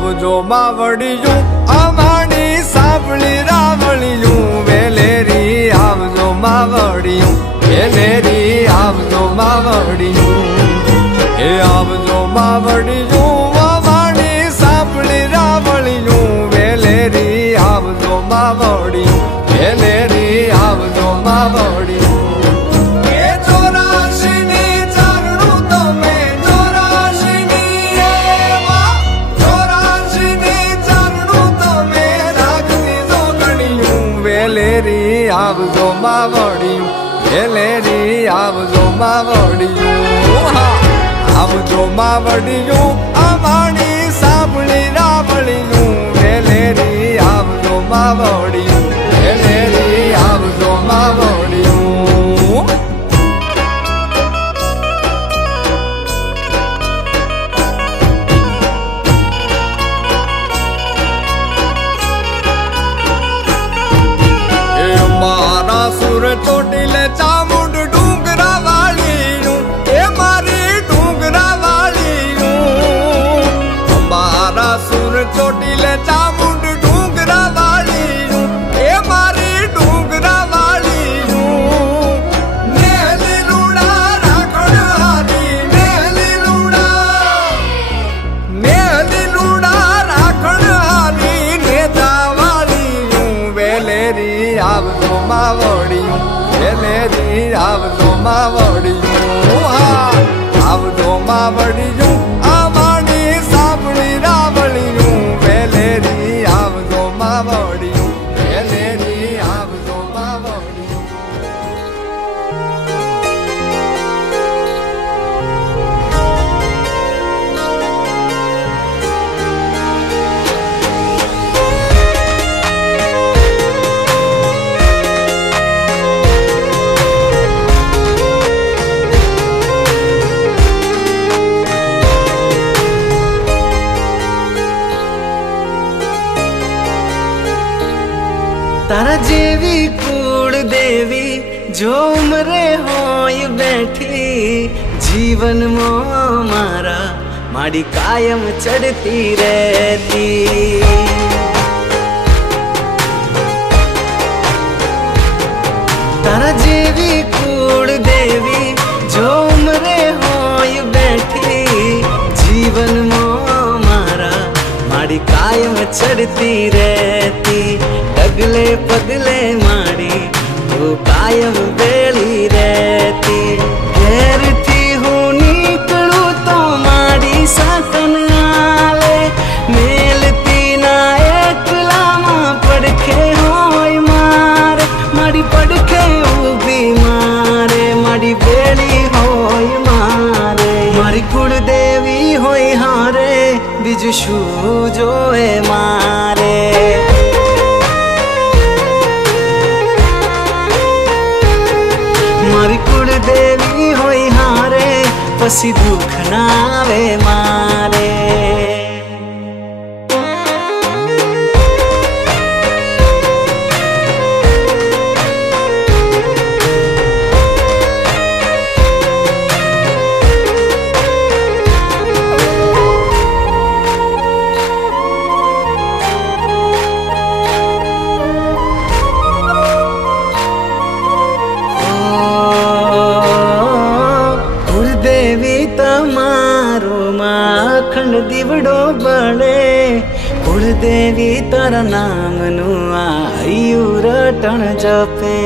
આવજો માવડિયું અમારી સાંભળી રાવળિયું વેલેરી આવજો માવડિયું વેલેરી આવજો માવડિયું એ આવજો માવડિયું અમારી સાંભળી રાવળિયું વેલેરી આવજો માવડિયું વેલેરી આવજો માવડિયું આવજો માવડિયું વેલેરી આવજો માવડિયું આવજો માવડિયું અમારી સાંભળી રાવળિયું વેલેરી આવજો માવડિયું વેલેરી આવજો માવડિયું સુર ચોટીલે ચામુંડ ડુંગરા વાળીયું એ મારી ડુંગરા વાળીયું મારા સુર ચોટીલે ચામુંડ ડુંગરા વાળીયું એ મારી ડુંગરા વાળીયું મેલી રૂડા રાખડ હારી મેલી રૂડા રાખડ હારી નેતા વાળીયું વેલેરી આવજો માવડિયું વેલેરી આવજો માવડિયું આવજો માવડિયું અમારી સાંભળી રાવળિયું વેલેરી આવજો માવડિયું વેલેરી આવજો માવડિયું तारा जेवी कूड़ देवी जो उम्रे होय बैठी जीवन में मारा माड़ी कायम चढ़ती रहती तारा जेवी कूड़ देवी जो उम्रे होय बैठी जीवन में मारा माड़ी कायम चढ़ती रहती डगले पगले माड़ी तू कायम बेली रहती घेर थी हूँ निकलू तो माड़ी साकन आले मेलती ना एकला मां पड़खे होय मारे माड़ी पड़खे उभी मारे माड़ी बेली होय मारे मारी कुल देवी होय हारे बीजू शू जोए मारे मारी कुल देवी होई हारे पसी दुख नावे मारे अखंड दीवड़ो बड़े कुल देवी तारा नाम नु आयु रटन जपे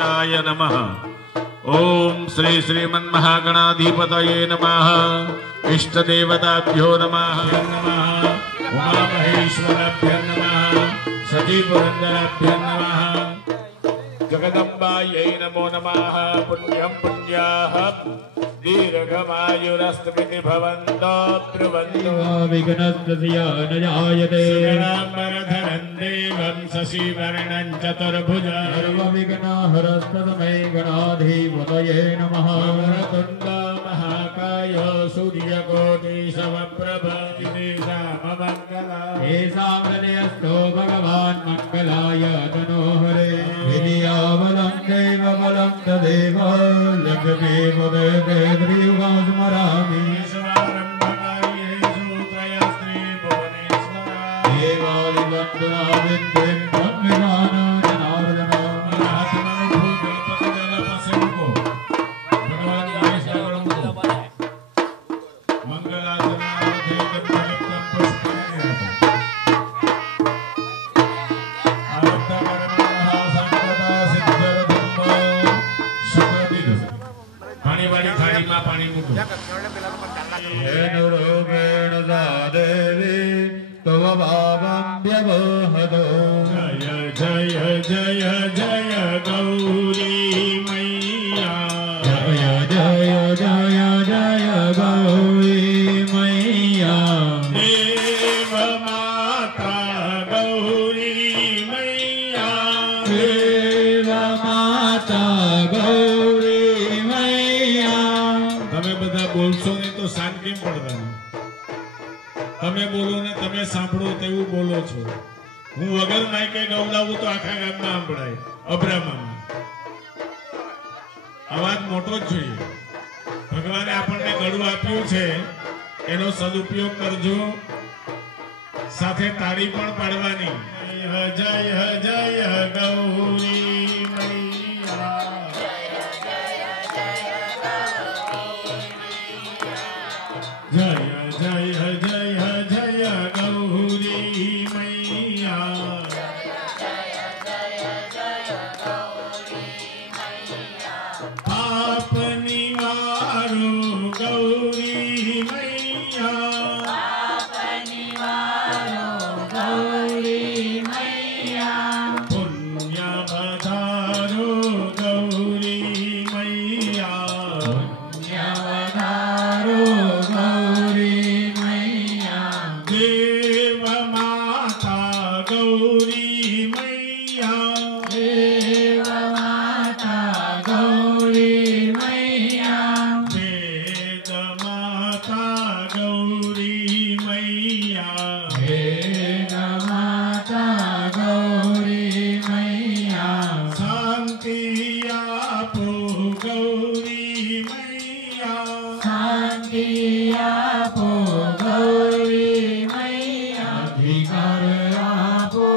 गणेशाय नमः। ओम श्री श्रीमन्महागणाधिपतये नमः। इष्ट देवताभ्यो नमः। उमा महेश्वराभ्यो नमः। सती पुरंदराभ्यो नमः। जगदम्बायै नमो नमः। पुण्यं पुण्याहं दीर्घमायुरस्तमिति भवन्तो ब्रुवन्तो विघ्नस्तस्य न जायते श्रीरामरधरं देवं शशिवर्णं चतुर्भुजं सर्वविघ्नहरस्तमै गणाधिपतये नमः। वक्रतुण्ड महाकाय सूर्यकोटिसमप्रभ येषां हृदयस्थो भगवान् मङ्गलाय तनोहरे विधियाबलं देवबलं तदेव लक्ष्मीं देवयुगं स्मरामि। देवादिवन्दनाविन्द्यं ब्रह्मवान् रूपेण सा देवी तव भावं व्यवहतो। जय जय जय जय गौरी मैया। जय जय जय जय गौरी मैया। देव माता गौरी मैया। देव माता गौरी मैया। તમે બધા બોલશો ને તો શાંત કેમ પડતા? તમે બોલો ને તમે સાંભળો તેવું બોલો છો. હું વગર માઈકે ગવડાવું તો આખા ગામમાં સાંભળાય. અબ્રામામાં અવાજ મોટો જ જોઈએ. ભગવાને આપણને ગળું આપ્યું છે, એનો સદુપયોગ કરજો. સાથે તાળી પણ પાડવાની. જય જય જય ગૌરી મૈયા. जय जय जय जय गौरी मैया। पाप निवारो गौरी मैया। पुण्य बधारो गौरी मैया। देव माता गौरी मैया। देव माता गौरी मैया। वेद माता गौरी मैया। वेद माता गौरी मैया। शांति आपो गौरी मैया। शांति आपो गौरी मैया। अधिकार आपो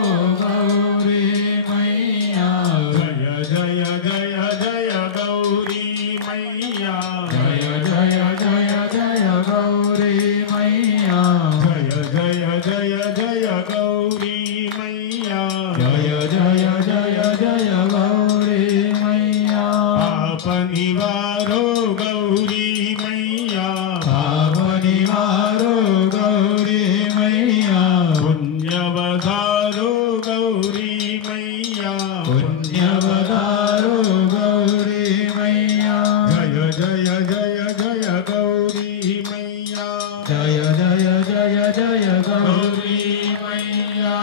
गौरी मैया। जय जय जय जय गौरी मैया। जय जय जय जय गौरी मैया। जय जय जय जय गौरी मैया। जय जय जय जय गौरी मैया। पाप निवारो गौरी मैया। पाप निवारो गौरी मैया। पुण्य बधारो गौरी मैया। पुण्य बधारो गौरी मैया। जय जय जय जय गौरी मैया। जय जय जय जय गौरी मैया।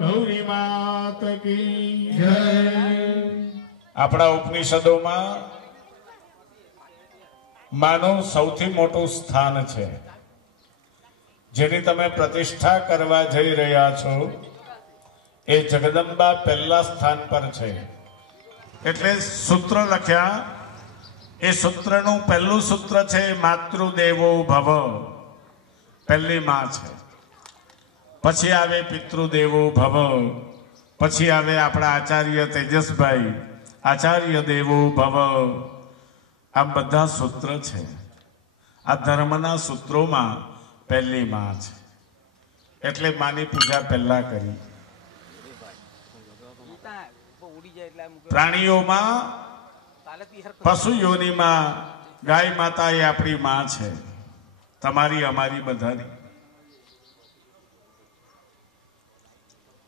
गौरी मात की जय। આપણા ઉપનિષદોમાં માનું સૌથી મોટું સ્થાન છે, જેની તમે પ્રતિષ્ઠા કરવા જઈ રહ્યા છો એ જગદંબા પહેલા સ્થાન પર છે. એટલે સૂત્ર લખ્યા. એ સૂત્રનું પહેલું સૂત્ર છે માતૃદેવો ભવ. પહેલી માં છે. પછી આવે પિતૃદેવો ભવ. પછી આવે આપણા આચાર્ય તેજસભાઈ, આચાર્ય દેવો ભવ. આ બધા સૂત્ર છે. આ ધર્મના સૂત્રોમાં પહેલી માં છે. એટલે માની પૂજા પહેલા કરી. પ્રાણીઓમાં પશુ યોનિમાં ગાય માતા એ આપણી માં છે, તમારી અમારી બધાની.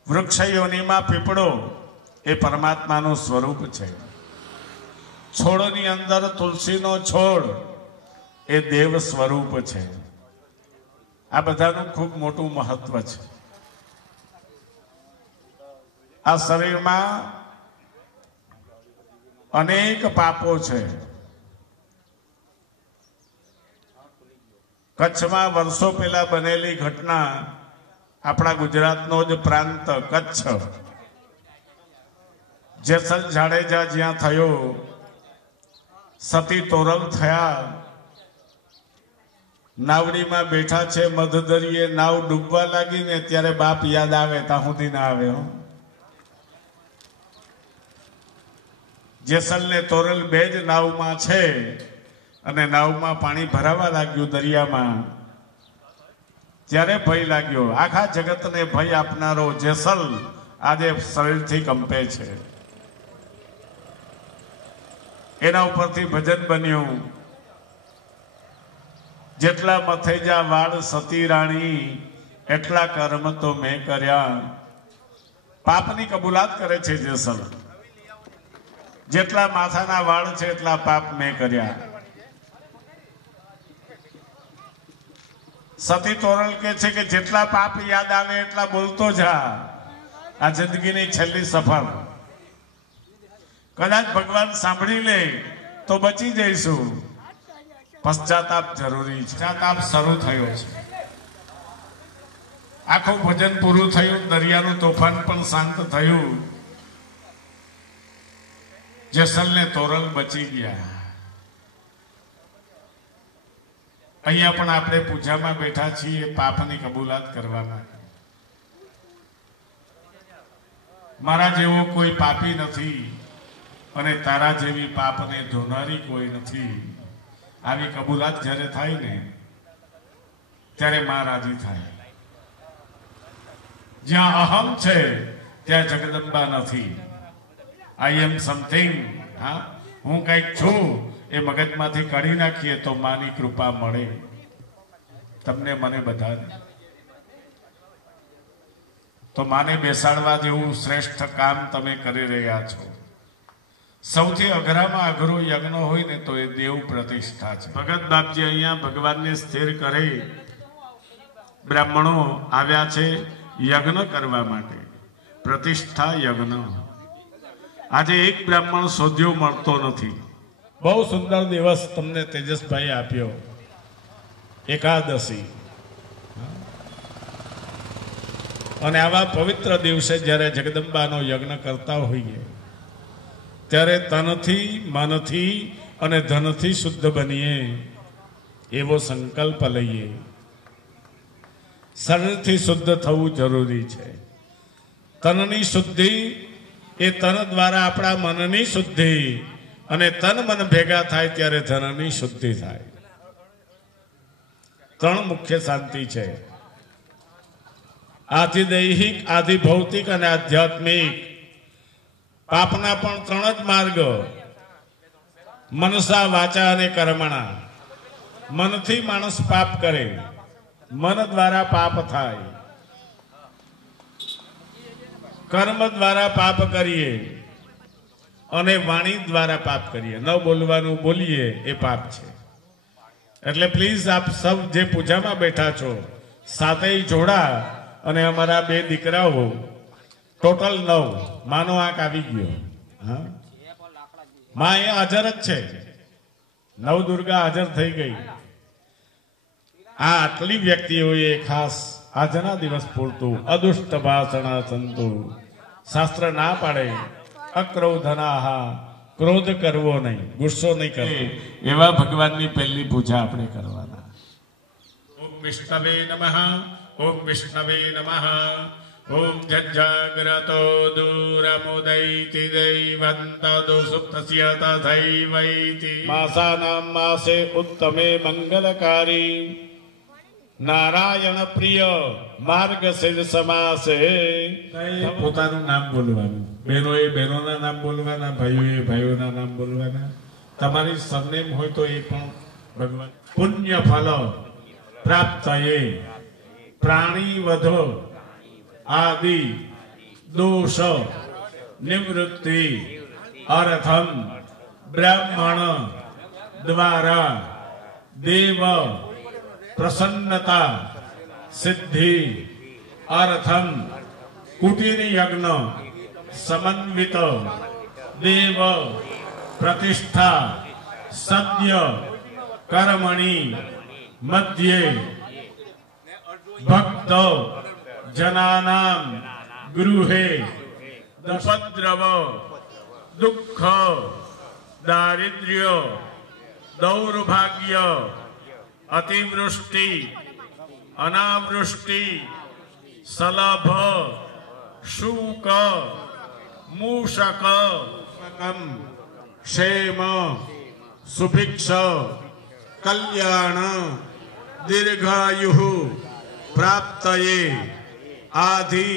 વૃક્ષ યોનિમાં પીપળો એ પરમાત્માનું સ્વરૂપ છે. છોડની અંદર તુલસીનો છોડ એ દેવ સ્વરૂપ છે. આ બધાનું ખૂબ મોટું મહત્વ છે. આ શરીરમાં અનેક પાપો છે. કચ્છમાં વર્ષો પહેલા બનેલી ઘટના, આપણા ગુજરાતનો જ પ્રાંત કચ્છ, જેસલ જાડેજા જ્યાં થયો, સતી તોરલ થયા, નાવડીમાં બેઠા છે મધદરિયે, નાવ ડૂબવા લાગી ને ત્યારે બાપ યાદ આવે, ત્યાં સુધી ના આવે. જેસલ ને તોરલ બે જ નાવમાં છે અને નાવમાં પાણી ભરાવા લાગ્યું દરિયામાં, ત્યારે ભય લાગ્યો. આખા જગતને ભય આપનારો જેસલ આજે શરીરથી કંપે છે. એના ઉપરથી ભજન બન્યું, જેટલા મથેજા વાળ સતી રાણી, એટલા કર્મ તો મેં કર્યા. પાપની કબૂલાત કરે છે જેસલ. જેટલા માથાના વાળ છે એટલા પાપ મેં કર્યા. સતી તોરલ કે છે કે જેટલા પાપ યાદ આવે એટલા બોલતો જા. આ જિંદગીની છેલ્લી સફર. કદાચ ભગવાન સાંભળી લે તો બચી જઈશું. પશ્ચાતાપ જરૂરી છે. પશ્ચાતાપ શરૂ થયો છે. આખું ભજન પૂરું થયું, દરિયાનું તોફાન પણ શાંત થયું. જેસલ ને તોરલ બચી ગયા. અહીંયા પણ આપણે પૂજામાં બેઠા છીએ પાપની કબૂલાત કરવા માટે. મારા જેવો કોઈ પાપી નથી અને તારા જેવી પાપને ધોનારી કોઈ નથી. આવી કબૂલાત જ્યારે થાય ને ત્યારે માં રાજી થાય. જ્યાં અહમ છે ત્યાં જગદંબા નથી. આઈ એમ સમથિંગ, હા હું કંઈક છું, એ મગજમાંથી કાઢી નાખીએ તો માની કૃપા મળે તમને, મને બધાને. તો માને બેસાડવા જેવું શ્રેષ્ઠ કામ તમે કરી રહ્યા છો. સૌથી અઘરામાં અઘરું યજ્ઞ હોય ને તો એ દેવ પ્રતિષ્ઠા છે. ભગત બાપજી અહીંયા ભગવાનને સ્થિર કરી બ્રાહ્મણો આવ્યા છે યજ્ઞ કરવા માટે. પ્રતિષ્ઠા યજ્ઞ. આજે એક બ્રાહ્મણ શોધ્યો મળતો નથી. બહુ સુંદર દિવસ તમને તેજસભાઈ આપ્યો, એકાદશી. અને આવા પવિત્ર દિવસે જ્યારે જગદંબાનો યજ્ઞ કરતા હોઈએ ત્યારે તનથી, મનથી અને ધનથી શુદ્ધ બનીએ એવો સંકલ્પ લઈએ. શરીરથી શુદ્ધ થવું જરૂરી છે. તનની શુદ્ધિ એ તન દ્વારા આપણા મનની શુદ્ધિ, અને તન મન ભેગા થાય ત્યારે ધનની શુદ્ધિ થાય. ત્રણ મુખ્ય શાંતિ છે. આધિ દૈહિક, આધિ ભૌતિક અને આધ્યાત્મિક. પાપના પણ ત્રણ જ માર્ગ: મનસા, વાચા અને કર્મણા. મનથી માણસ પાપ કરે, મન દ્વારા પાપ થાય. કર્મ દ્વારા પાપ કરીએ અને વાણી દ્વારા પાપ કરીએ. ન બોલવાનું બોલીએ એ પાપ છે. એટલે પ્લીઝ આપ સૌ જે પૂજામાં બેઠા છો, સાતેય જોડા અને અમારા બે દીકરાઓ, ટોટલ 9. માનો આંક આવી ગયો. હા, માં અહીંયા હાજર જ છે. નવદુર્ગા હાજર થઈ ગઈ. આ આટલી વ્યક્તિઓએ ખાસ આજના દિવસ પૂરતું અદુષ્ટ ભાષણા સંતુ. શાસ્ત્ર ના પાડે અક્રોધનાહા, ક્રોધ કરવો નહીં, ગુસ્સો નહીં કરવો. એવા ભગવાનની પહેલી પૂજા આપણે કરવાના. ઓમ વિષ્ણવે નમઃ, ઓમ વિષ્ણવે નમઃ. ઓમ જજાગ્રતો દૂરમુદૈતિ દૈવંત દુસુપ્તસ્ય તથૈવૈતિ. માસાનામ માસે ઉત્તમે મંગલકારી. નારાયણ પ્રિય માર્ગ સમાસે પોતાનું નામ બોલવાનું, બહેનોએ બહેનોના નામ બોલવાના, ભાઈઓએ ભાઈઓના નામ બોલવાના. તમારી સરનેમ હોય તો એ પણ ભગવાન. પુણ્ય ફલ પ્રાપ્ત પ્રાણી વધો આદિ દોષ નિવૃત્તિ અર્થમ બ્રાહ્મણ દ્વારા દેવ પ્રસન્નતા સિદ્ધિ અર્થમ કુટીર યજ્ઞ સમન્વિત દેવ પ્રતિષ્ઠા સદ્ય કર્મણી મધ્યે ભક્ત જનાનામ ગૃહે ઉપદ્રવ દુઃખ દારિદ્ર્ય દૌર્ભાગ્ય અતિવૃષ્ટિ અનાવૃષ્ટિ સલભ શૂક મૂષક ક્ષેમ સુભિક્ષ કલ્યાણ દીર્ઘાયુ પ્રાપ્તયે આધિ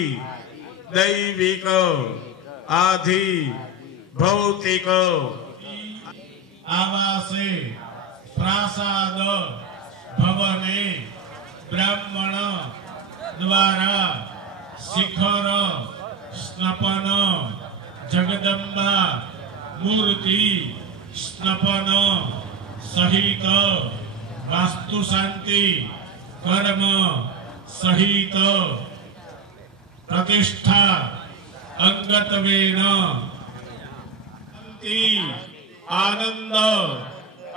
દૈવિક આધિ ભૌતિક આવાસે પ્રાસાદ ભવને બ્રાહ્મણ દ્વારા શિખર સ્નપન જગદંબા મૂર્તિ સ્નપન સહિત વાસ્તુ શાંતિ કર્મ સહિત પ્રતિષ્ઠા અંગતવેન આનંદ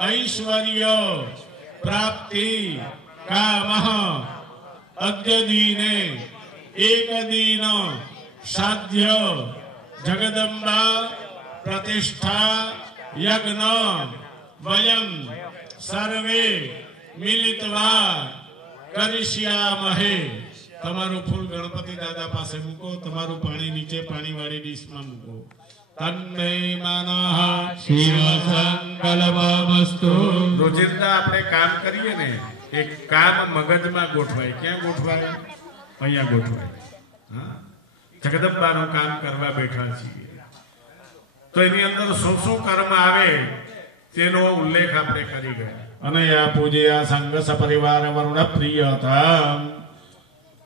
ઐશ્વર્ય પ્રાપ્તિ કામ અદ્યદીને એક દિન સાધ્ય જગદંબા પ્રતિષ્ઠા યજ્ઞ વયમ સર્વે મિલિતવા કરીશ્યામહે. તમારું ફૂલ ગણપતિ દાદા પાસે મૂકો, તમારું પાણી નીચે પાણીવાળી ડીશમાં મૂકો. તન્મે મનઃ શિવ સંકલ્પમસ્તુ. રોજિંદા આપણે કામ કરીએ ને એ કામ મગજમાં ગોઠવાય. ક્યાં ગોઠવાય? અહીંયા ગોઠવાય. જગદંબાનું કામ કરવા બેઠા છીએ તો એની અંદર શું શું કર્મ આવે તેનો ઉલ્લેખ આપણે કરી ગયા. અને આ પૂજ્ય સંઘ સપરિવાર વરુણ પ્રિયતા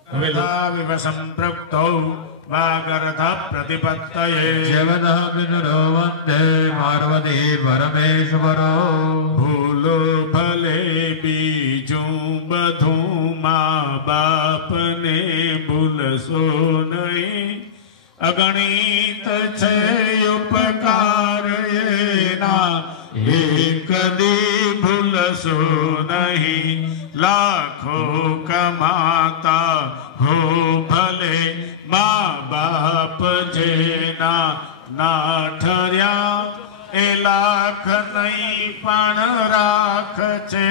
હવે સંપ્રક્તૌ વાગરથ પ્રતિપત્તયે જગદઃ વિનુરો વંદે પાર્વતી પરમેશ્વરો. ભૂલો ભલે બીજું બધું મા બાપને ભૂલશો નહીં. અગણિત છે ઉપકાર એના એક દી ભૂલશો નહીં. લાખો કમાતા હો ભલે મા બાપ જેના ના ઠર્યા એ લાખ નહીં પણ રાખ છે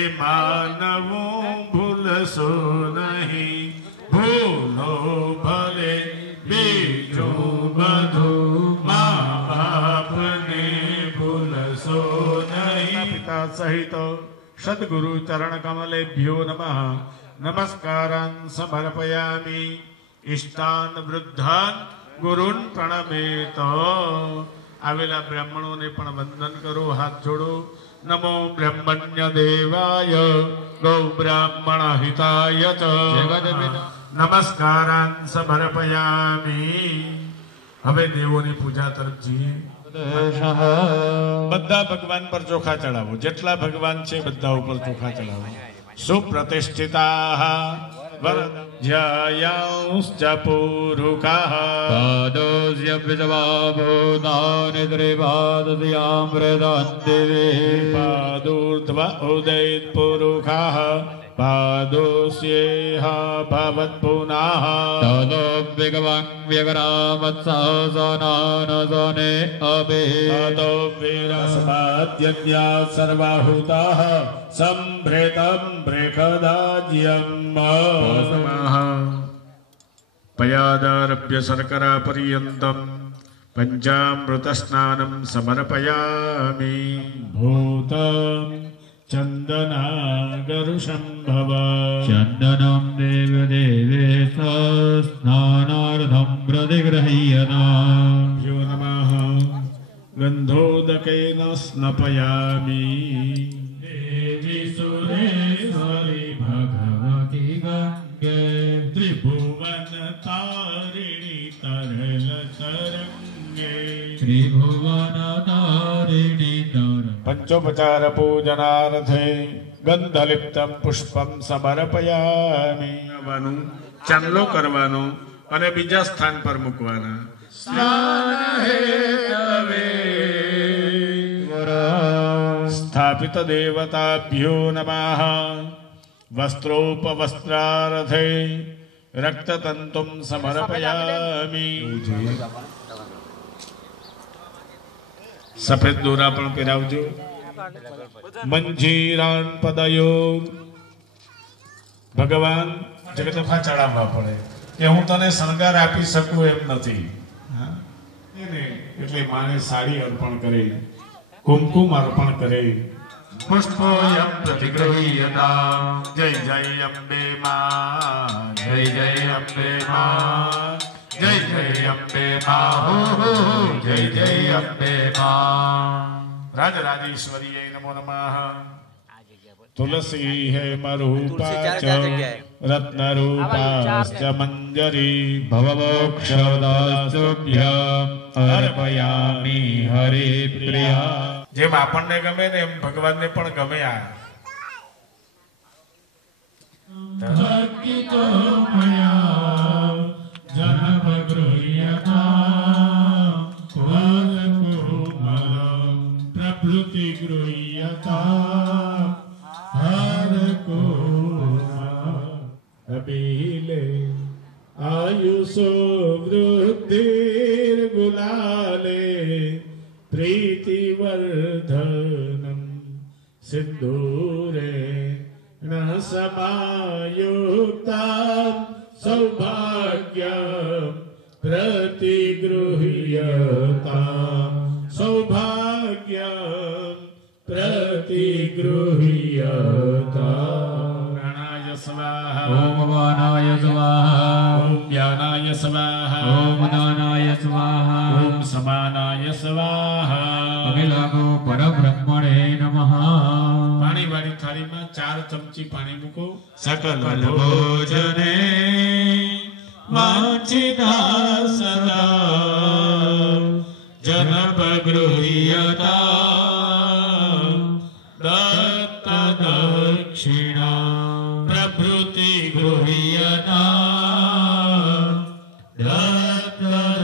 એ માનવું ભૂલશો નહીં. ભૂલો ભલે બીજું બધું મા બાપને ભૂલશો નહીં. પિતા સહિત સદગુરુ ચરણ કમલેભ્યો નમઃ. નમસ્કારાન સમર્પયામિ. ઇષ્ટાન વૃદ્ધાન ગુરુન પ્રણમેત. આવેલા બ્રાહ્મણોને પણ વંદન કરો, હાથ જોડો. નમો બ્રહ્મણ્ય દેવાય ગૌ બ્રાહ્મણ હિતાય ચ. નમસ્કારાન સમર્પયામિ. હવે દેવોની પૂજા તરફ જઈએ. બધા ભગવાન પર ચોખા ચડાવો. જેટલા ભગવાન છે બધા ઉપર ચોખા ચડાવો. સુપ્રતિષ્ઠિતા વરજ્યાંશ્ચ પુરુષાઃ પાદોસ્ય વિદ્વાભૂતાનિદ્રિપાદસ્યામૃતાન્તિવે પાદૂર્ધ્વ ઉદયિત પુરુષાઃ પાદોસ્યેહ ભવત પુનઃ તદો વિગવં વ્યગરામત્સહસનાનસને અભે તદો વીરસ્માદ્યજ્ઞા સર્વાહુતાઃ સંભ્રેતં બ્રેખદાજ્યમ. પયાદારભ્ય શર્કરા પર્યંતમ પંચામૃત સ્નાનમ સમર્પયામિ. ભૂતમ चन्दनागरुशम्भव चन्दनं देवदेवेश स्नानार्थं प्रतिगृह्यताम् भ्यो नमः गन्धोदकेन स्नपयामि देवी सुरेश्वरी भगवती गङ्गे त्रिभुवन तारिणी तरल तरङ्गे त्रिभुवन तारिणी पंचोपचार पूजनार्थे गंधलिप्तम पुष्पम समर्पयामि ચાંદલો કરવાનો અને બીજા સ્થાન પર મૂકવાના સ્થાપિત દેવતાભ્યો નમઃ વસ્ત્રોપવસ્ત્રાર્થે રક્તતંતુમ સમર્પયામિ સફેદ દોરા પણ પહેરાવજો મંજીરાન પદયો ભગવાન જગતમાં ચડાવવા પડે કે હું તને શણગાર આપી શકું એમ નથી એટલે માને સાડી અર્પણ કરે કુમકુમ અર્પણ કરે પુષ્પોયમ પ્રતિગૃહ્યતા જય જય અંબે માં જય જય અંબે માં જય જય અંબે માં જય જય અંબે માં રાજરાજેશ્વરી નમો નમઃ તુલસી હેમરૂપાચ રત્નરૂપાશ્ચ મંજરી ભવમોક્ષદાસુભ્યં અર્પયામિ હરિપ્રિયા જેમ આપણને ગમે ને એમ ભગવાનને પણ ગમે આ ભક્તિતો મયા જનભગૃહ્યતા વાલકુમલં પ્રભૃતિ ગૃહ્યતા અબીલે આયુષો વૃદ્ધિર્ગુલાલે પ્રીતિવર્ધનમ સિંદૂરે ન સમાયુક્તા સૌભાગ્યમ પ્રતિગૃહ્યતા સૌભાગ્યમ પ્રતિગૃહ્યતા ઓમ વાનાય સ્વાહા ઓમ જ્ઞાનાય સ્વાહા ઓમ દાનાય સ્વાહા ઓમ સમાનાય સ્વાહા અખિલાગો પરબ્રહ્મણે નમઃ પાણી વાળી થાળીમાં 4 ચમચી પાણી મૂકો સકલ ભોજને વાંચિતા સદા જનપગૃહ્યતા દત્ત દક્ષિણા પ્રભૃતિ ગૃહ્યતા દત્ત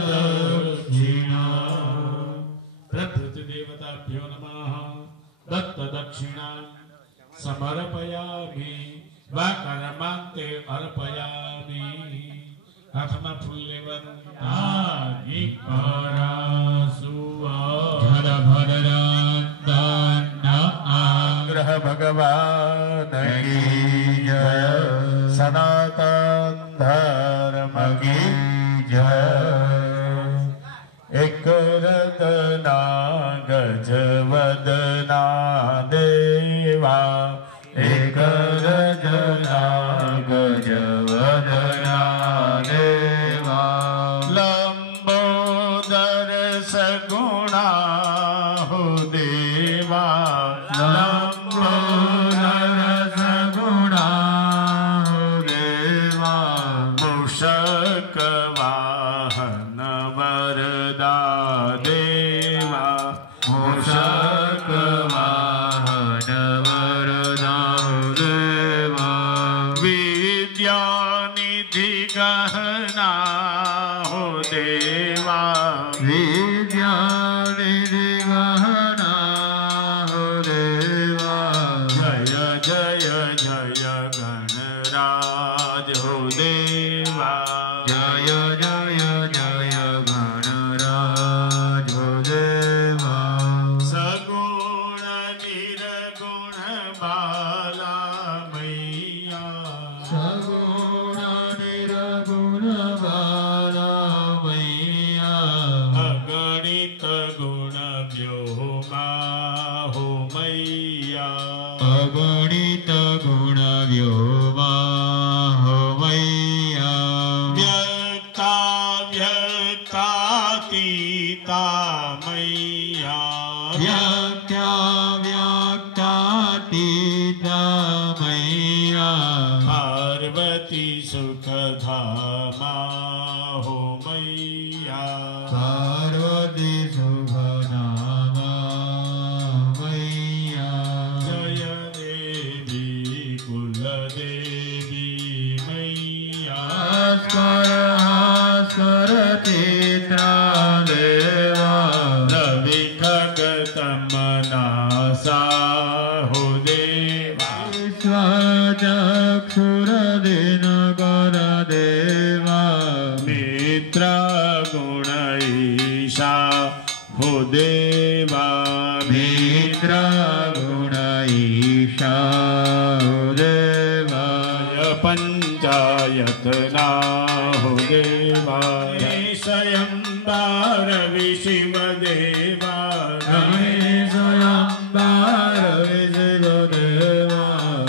દક્ષિણા પ્રભૃતિ દેવતાભ્યો નમઃ દત્ત દક્ષિણા સમર્પયામિ વાકરમાંતે અર્પયામિ હાથમાં ફૂલ લેવાનું ગ્રહ ભગવાન કી જય સનાતન ધર્મ કી જય એક રતના ગજવદના દેવા એક રતના ગજવદના દેવા લંબોદર સગુણા હો દેવા લંબોદર સગુણા હો દેવા મૂષક વાહન વરદા દેવા મૂષક વાહન વરદા દેવા વિદ્યાનિધિ ગહના હો દેવા વિદ્યાનિધિ ગહના હો દેવા જય જય જય ગણરાજ હો દેવા જય જય જય ગણરાજ હો દેવા સગુણ નિર્ગુણ બાલા મૈયા સગુણ નિર્ગુણ બાલા મૈયા પિતા મૈયા વ્યાખ્યાતીતા મૈયા પાર્વતી સુખધામા હો મૈયા પાર્વતી સુખધામા મૈયા જય દેવી કુલદેવી મૈયા સ્કર તીતા દેવા રવિ ખગતમના સાહુ દેવા સ્વચક્ષુરદિન કર દેવા મિત્ર ગુણ ઈશા હો દેવા મિત્ર ગુણ ઈશા દેવાય પંચાયતના હો દેવાય સ્વયંબાર વિશિવ દેવા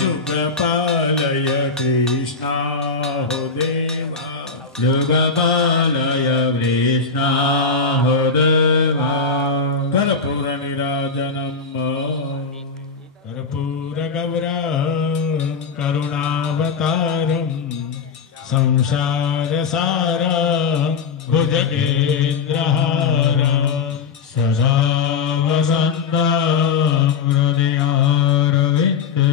જુગપાલય કૃષ્ણા હો દેવા જુગપાલય કૃષ્ણા હો દેવા કર્પૂર નિરાજનમ કર્પૂર ગૌરમ કરુણાવતારમ સંસાર સારમ ભુજગેન્દ્રહારમ સદા વસંતં હૃદયારવિંદે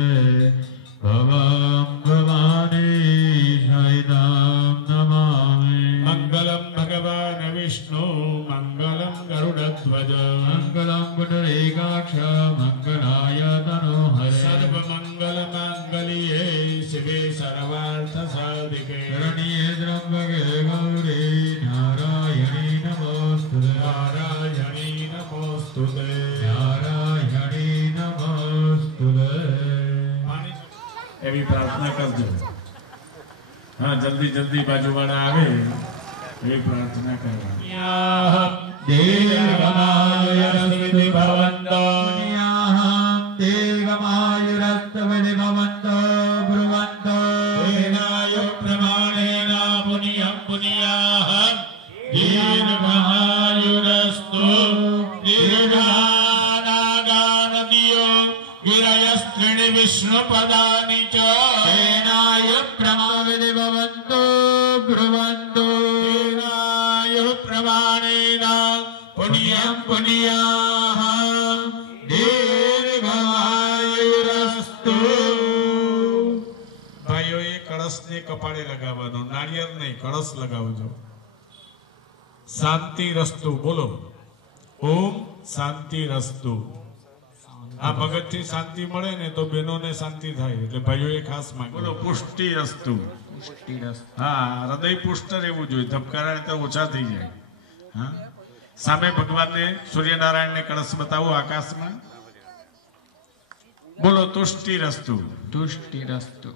ભવં ભવાની સહિતાં નમામિ મંગલમ ભગવાન વિષ્ણુ મંગલમ ગરુડધ્વજ મંગલં પુંડરીકાક્ષ મંગલાય તનોહરે સર્વમંગલ માંગલ્યે શિવે સર્વાર્થ સાધિકે શરણ્યે ત્ર્યંબકે ગૌરી નારાયણી નમોસ્તુતે નારાયણી નમોસ્તુતે નારાયણી નમોસ્તુતે એવી પ્રાર્થના કરજો હા જલ્દી જલ્દી બાજુવાળા આવે એવી પ્રાર્થના કરવાની દીર્ઘમાયુરસ્તુ ભવન્તો દીર્ઘમાયુરસ્તુ ભવન્તો બ્રુવન્તો તેનાય પ્રમાણેન પુણ્યં પુણ્યાઃ દીર્ઘમાયુરસ્તુ દીર્ઘાનાગાનદીયો ગિરયસ્ત્રીણિ વિષ્ણુપદાનિ ચ તેનાય પ્રમાણે ભવન્તો બ્રુવન્તો તેનાય પ્રમાણેન પુણ્યં પુણ્યાઃ દીર્ઘમાયુરસ્તુ ભાઈઓએ કળશને કપાળે લગાવવાનો નાળિયેર નહીં કળશ લગાવજો શાંતિ રસ્તુ બોલો ઓમ શાંતિ રસ્તુ આ ભગતથી શાંતિ મળે ને તો બહેનોને શાંતિ થાય એટલે ભાઈઓએ ખાસ માંગ બોલો પુષ્ટિ રસ્તુ હા હૃદય પુષ્ટ રહેવું જોઈએ ધબકારા તો ઓછા થઈ જાય હા સામે ભગવાનને સૂર્યનારાયણને કળશ બતાવો આકાશમાં બોલો તુષ્ટિ રસ્તુ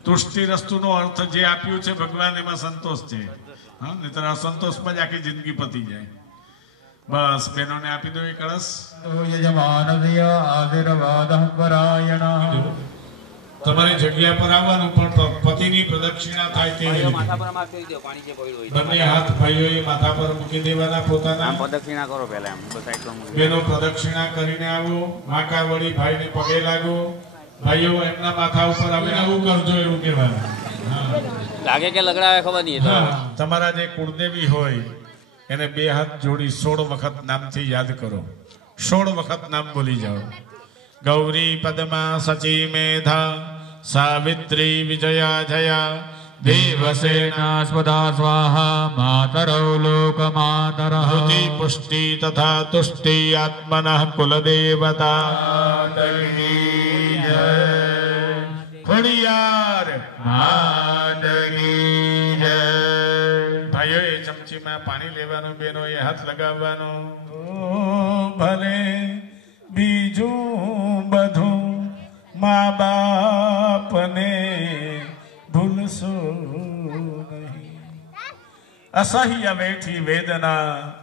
તુષ્ટિ રસ્તુનો અર્થ જે આપ્યું છે ભગવાન એમાં સંતોષ છે હા નહીતર અસંતોષમાં જ આખી જિંદગી પતી જાય બસ બહેનોને આપી દો એ કળશ યજમાનસ્ય આશીર્વાદઃ પરાયણઃ તમારી જગ્યા પર આવવાનું પણ પતિની પ્રદક્ષિણા થાય તે બંને હાથ ભાઈઓએ માથા પર મૂકી દેવાના પોતાના પ્રદક્ષિણા કરો પહેલા બેનો પ્રદક્ષિણા કરીને આવો માકા વળી ભાઈને પગે લાગો ભાઈઓ એમના માથા ઉપર આવે આવું કરજો એવું કહેવાય લાગે કે લગડાવે ખબર નહીં તમારા જે કુળદેવી હોય એને બે હાથ જોડી 16 વખત નામથી યાદ કરો 16 વખત નામ બોલી જાઓ ગૌરી પદ્મા સચી મેધા સાવિત્રી વિજયા જયા દેવસેના સ્વદા સ્વાહા માતરૌ લોકમાતરઃ પુષ્ટિ તથા તુષ્ટિ આત્મનઃ કુલદેવતા ખોડિયાર ભાઈઓએ ચમચીમાં પાણી લેવાનું બેનોએ હાથ લગાવવાનો ભલે બીજું બધું મા બાપને ભૂલશો નહીં અસહ્ય વેઠી વેદના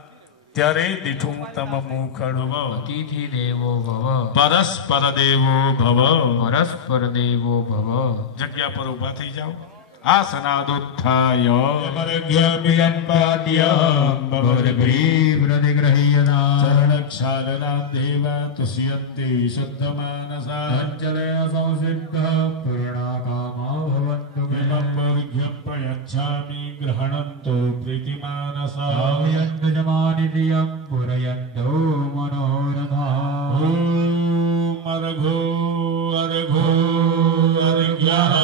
ત્યારે દીઠું તમ મુખડું અતિથિ દેવો ભવ પરસ્પર દેવો ભવ પરસ્પર દેવો ભવ જગ્યા પર ઉભા થઈ જાઓ आसनादुत्थाय चरणक्षालनां देवा तुष्यन्ति शुद्धमानसा इमं प्रयच्छामि गृह्णन्तु प्रीतिमानसा अर्घो अर्घो अर्घ्यः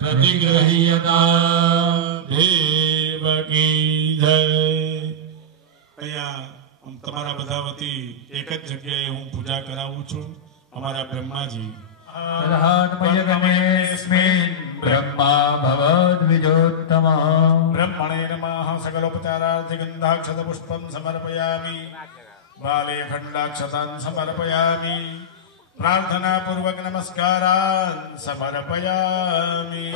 प्रतिगृह्यता देवकी जय। અહીંયા તમારા બધા વતી એક જ જગ્યાએ હું પૂજા કરાવું છું અમારા બ્રહ્માજી ब्रह्मा भवद्विजोत्तमा ब्रह्मणे नमः सकलोपचारार्थि गन्धाक्षत पुष्पं समर्पयामि बाले खण्डाक्षतान् समर्पयामि प्रार्थना पूर्वक नमस्कारान् समर्पयामि।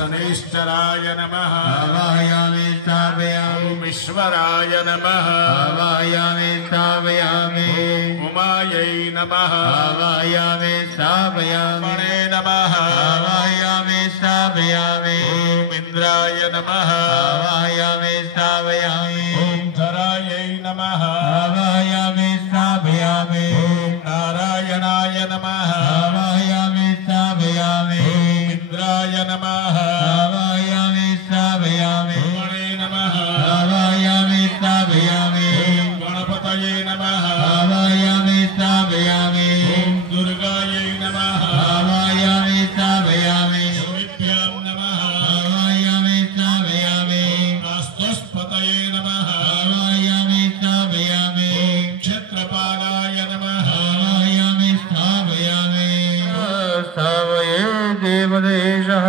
शनैश्चराय नमः हवायामि स्थापयामि ईश्वराय नमः हवायामि स्थापयामि उमायै नमः हवायामि स्थापयामि मणे नमः हवायामि स्थापयामि इन्द्राय नमः हवायामि स्थापयामि धरायै नमः हवायामि स्थापयामि नारायणाय नमः हवायामि स्थापयामि इन्द्राय नमः हवायामि स्थापयामि मणे नमः हवायामि स्थापयामि गणपतये नमः हवायामि स्थापयामि दुर्गायै नमः हवायामि स्थापयामि देव्यां नमः हवायामि स्थापयामि कास्तस्पतये नमः हवायामि स्थापयामि क्षेत्रपालाय नमः हवायामि स्थापयामि स्थापये देवदेशः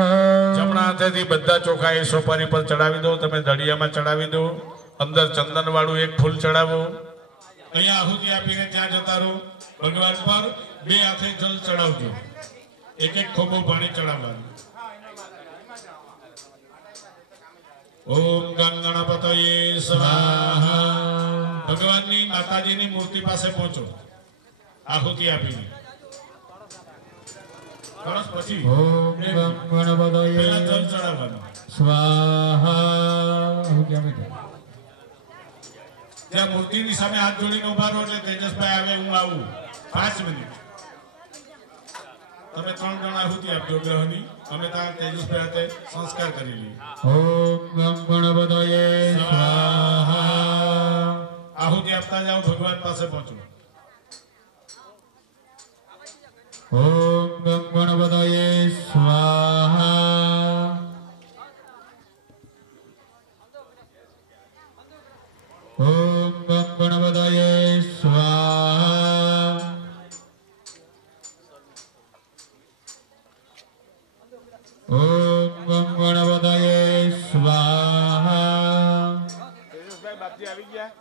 જમણા હાથેથી બધા ચોખા એ સોપારી પર ચડાવી દો તમે દળિયામાં ચડાવી દો અંદર ચંદન વાળું એક ફૂલ ચડાવો અહીંયા આહુતિ આપીને ત્યાં જતા રહો ભગવાન પર બે હાથે જલ ચડાવજો એક એક ખોબો પાણી ચડાવવાનું ઓમ ગણપતયે સ્વાહા ભગવાનની માતાજીની મૂર્તિ પાસે પહોંચો આહુતિ આપીને સરસ પછી ઓમ ગણપતયે પહેલા જલ ચડાવવાનું સ્વાહા હું કેમ જ્યાં મૂર્તિની સામે હાથ જોડીને ઉભા રહો એટલે તેજસભાઈ આવે હું આવું 5 મિનિટ તમે 3 જણ આહુતિ આપજો ગ્રહની અમે ત્યાં તેજસભાઈ હાથે સંસ્કાર કરી લઈએ ઓમ ગણપતયે સ્વાહા આહુતિ આપતા જાઓ ભગવાન પાસે પહોંચો ઓમ ગણપતયે સ્વાહા ઓમ ગણપતયે સ્વાહા ઓમ ગણપતયે સ્વાહા તેજસભાઈ બાપજી આવી ગયા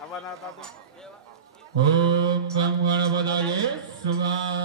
આવવાના હતા તો ઓમ ગણપતયે સ્વાહા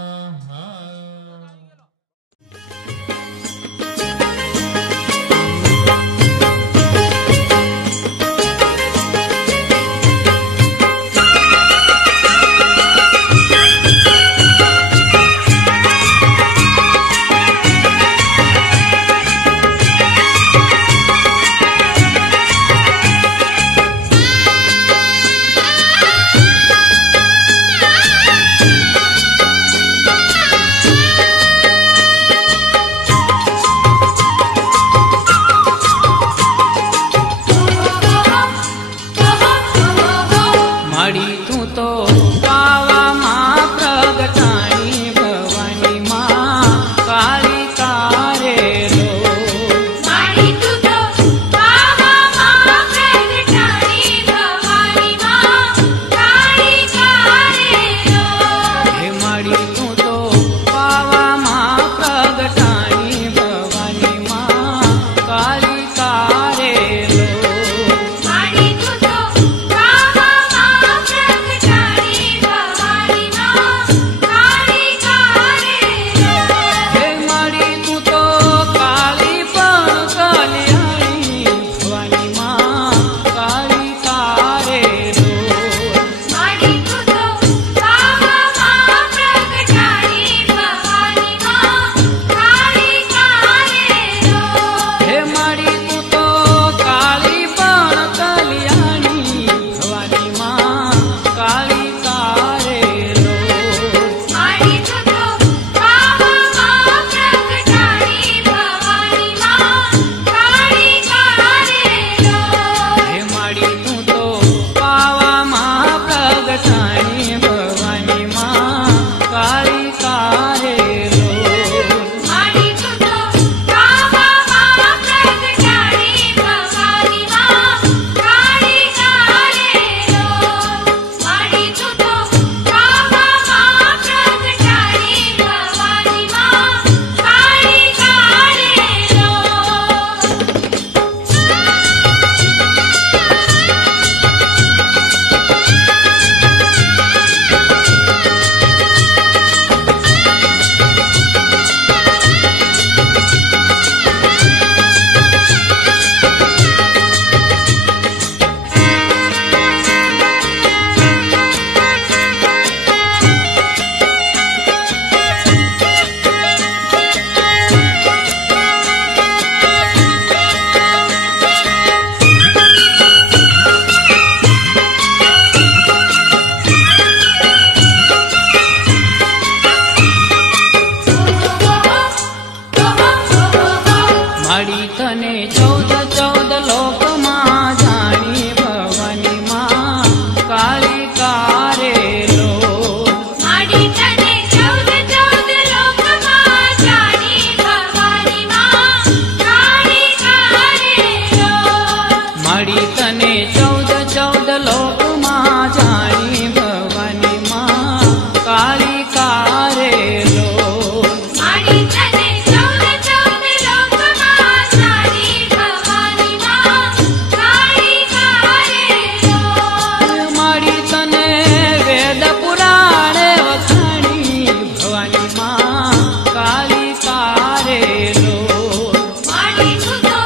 કાળી કારેલો માડી તું તો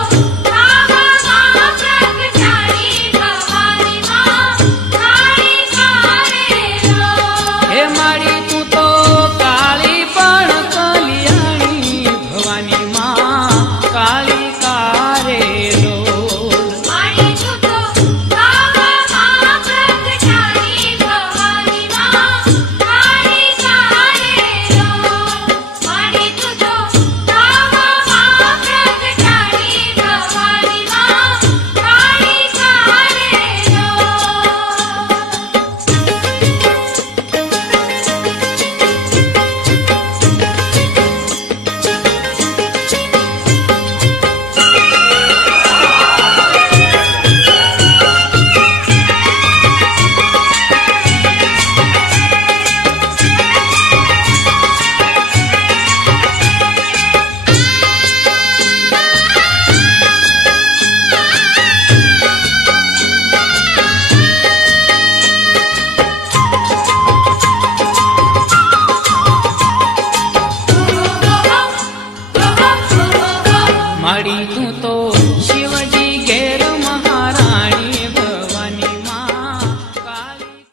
રામમાં પ્રગટાણી ભવાની માં કાળી કારેલો હે માડી તું તો કાળી પણ કલ્યાણી ભવાની માં કાળી કારેલો માડી તું તો રામમાં પ્રગટાણી ભવાની માં કાળી કારેલો માડી તું તો રામમાં પ્રગટાણી ભવાની માં કાળી કારેલો માડી તું તો શિવજી ઘેર મહારાણી ભવાની માં કાળી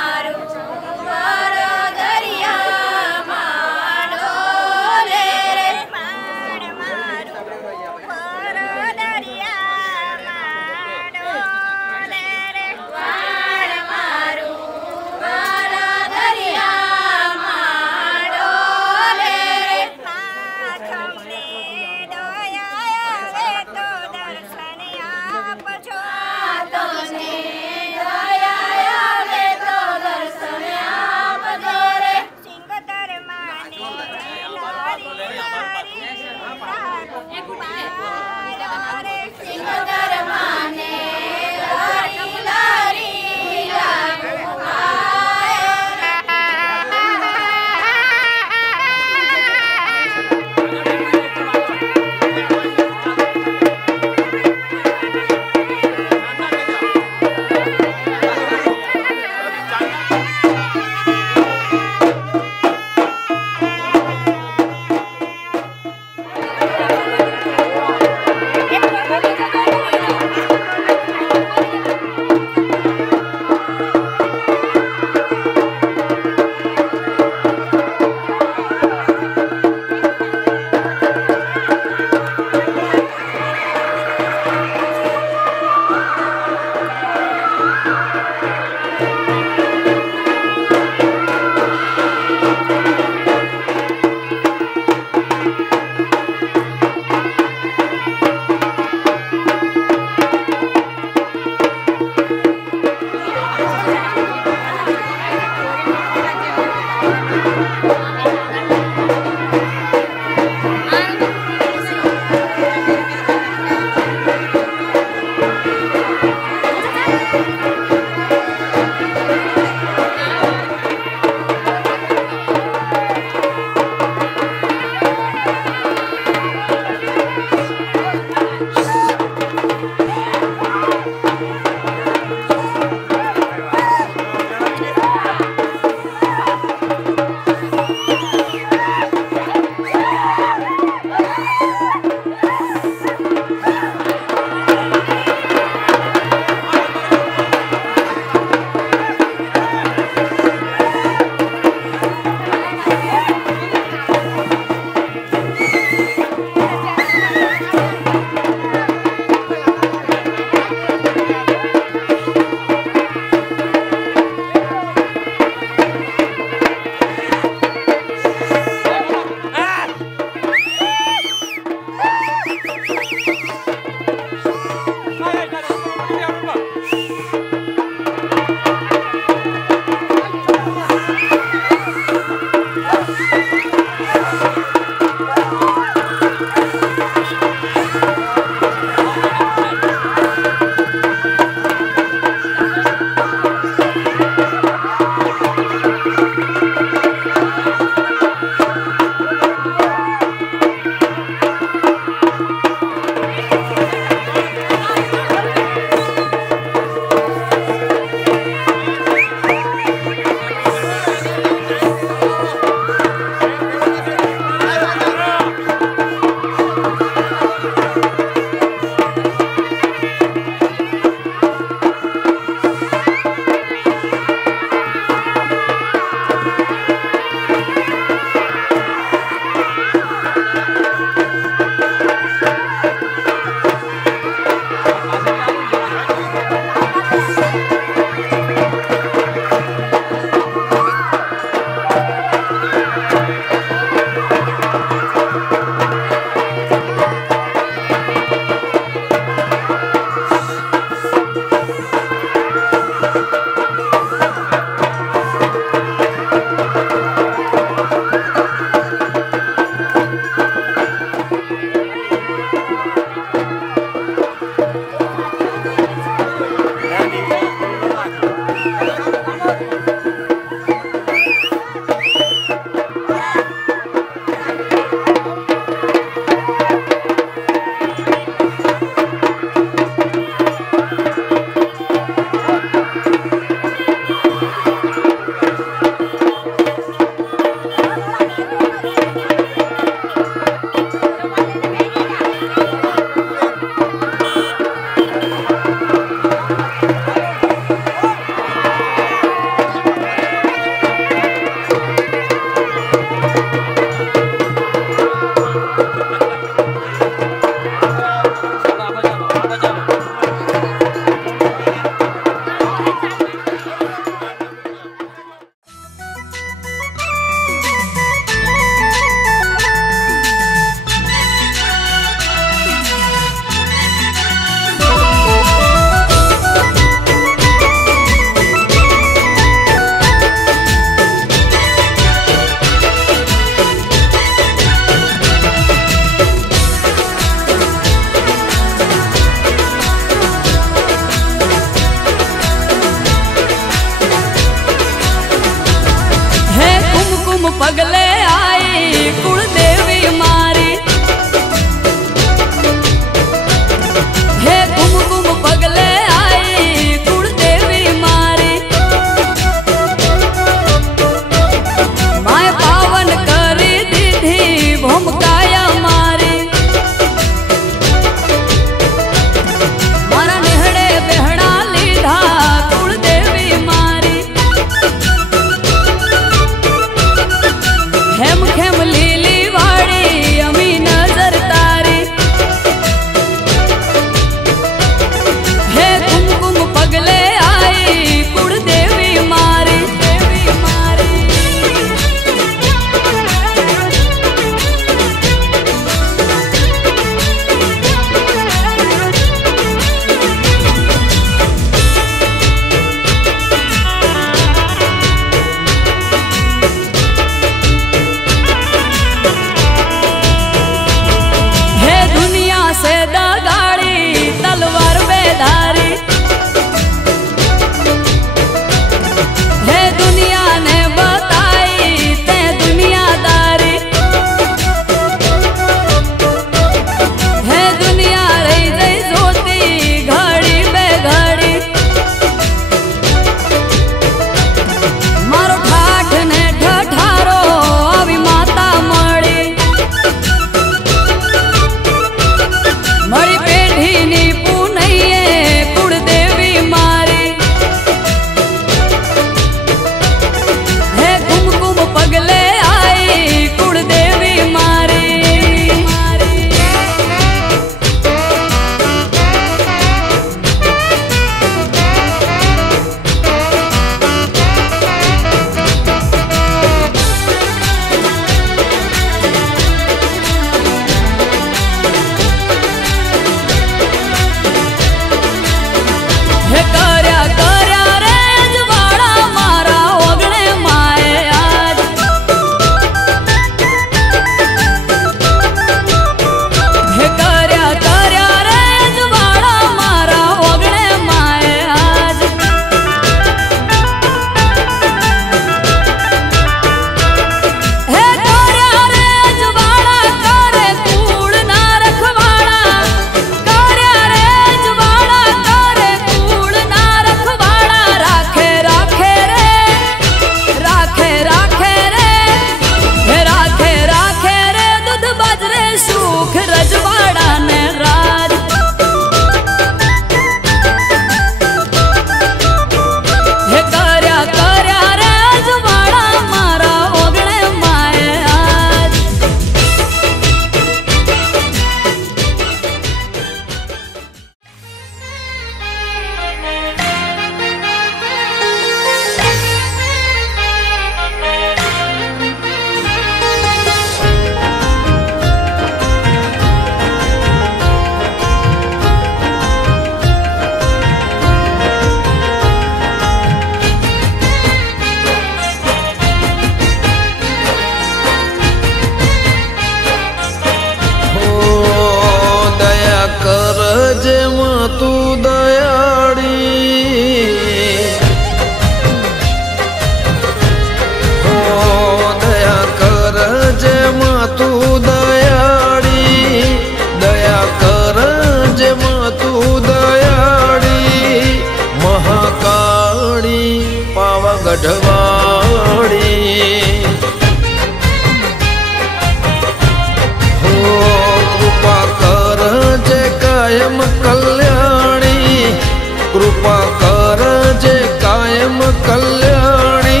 कृपा करजे कायम कल्याणी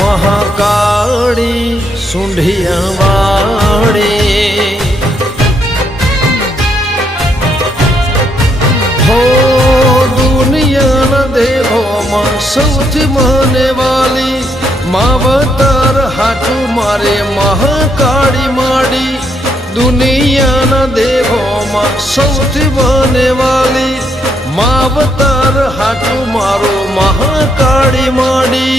महाकाली सुंढिया वाणी हो दुनिया न देवो मां सौथी माने वाली मावतार हाटू मारे महाकाली माड़ी दुनिया न देवो मां सौथी माने वाली मावतार हाटू मारो महाकाली माड़ी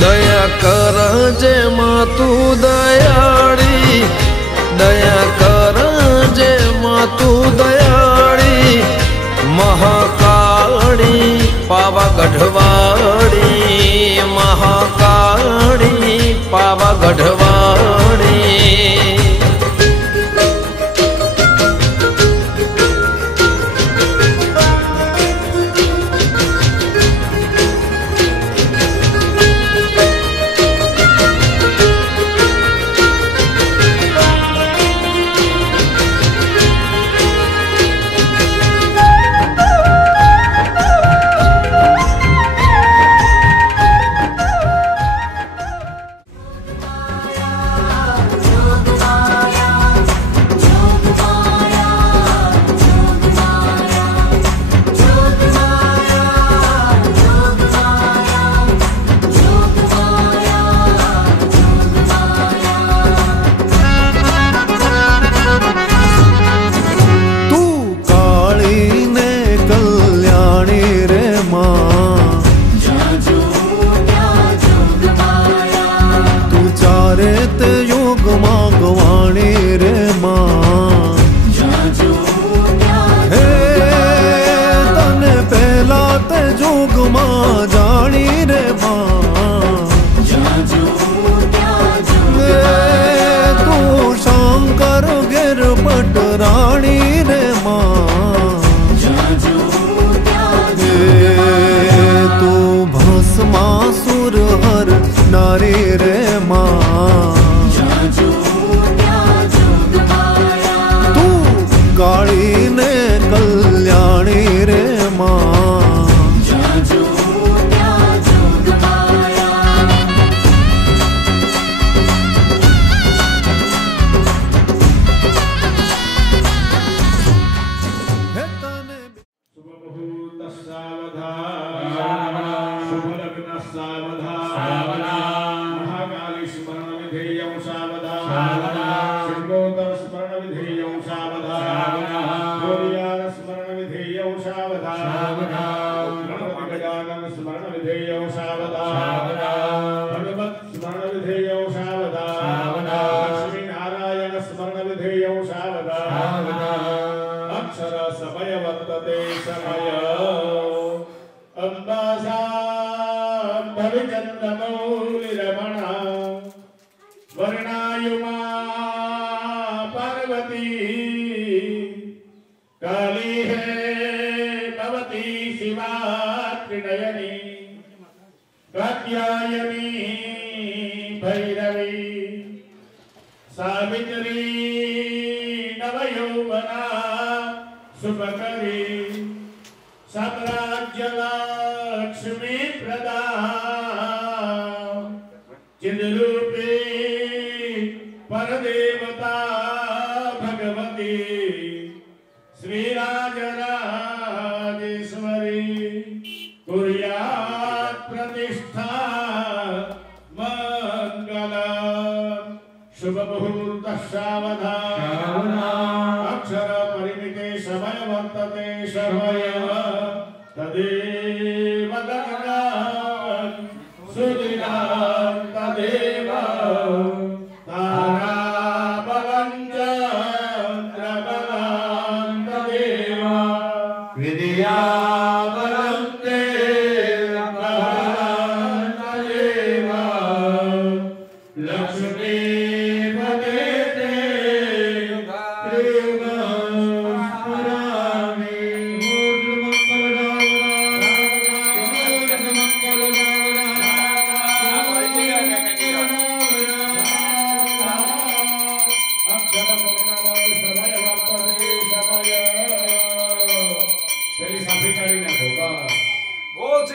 दया कर जे मातू दयाड़ी दया कर जे मातू दयाड़ी महाकाली पावागढ़वाड़ी महाकाली पावागढ़वाड़ी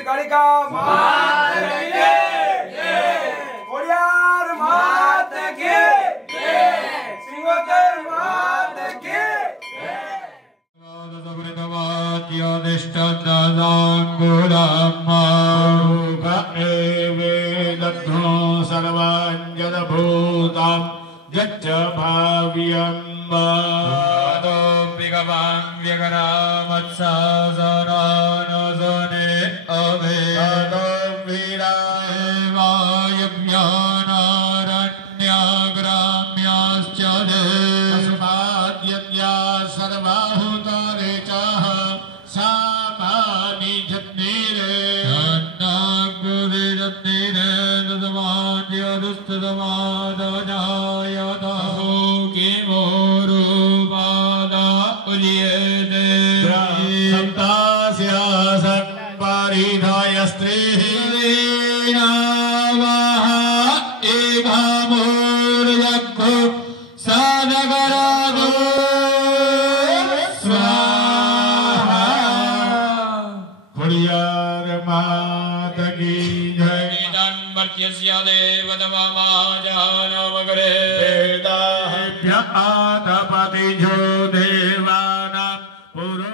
श्री कालिका मात की खोडियार मात की सिंहोदर मात की यच्च भाव्यं वादो विगवां व्यगरामत्सासनानसने अवेदो वीरायव्यानारण्याग्राम्याश्च अस्माद्यद्या सर्वाहुतरे च सामानि जत्नीरे अन्नाग्रे जत्नीरे ददमाद्यदुस्तदमादजायतः किमोरुपादा उल्येते सप्तास्यासन् परिधाय स्त्रीः लीनावाः एकामूर्यक्खु साधकरागो स्वाहा खोडियार मात की जय मर्त्यस्य देवतममाजानमग्रे वेदाभ्य आदपतिजो देवानां पुरो